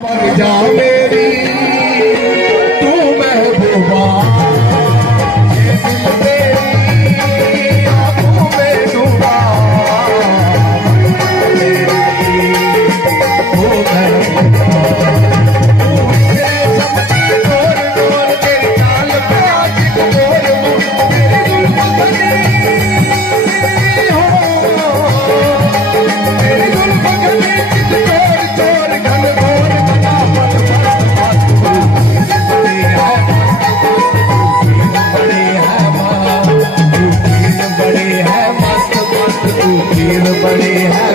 बन जा मेरी तू महबूबा, ये दिल मेरी आंखों में डूबा, मेरी तू महबूबा, तू इतने चमकी गोर गोर तेरी चाल पे आज गोर गोर तेरी जुल्फ बनी हो, तेरी जुल्फ बनी चोर चोर घन घोर बड़े है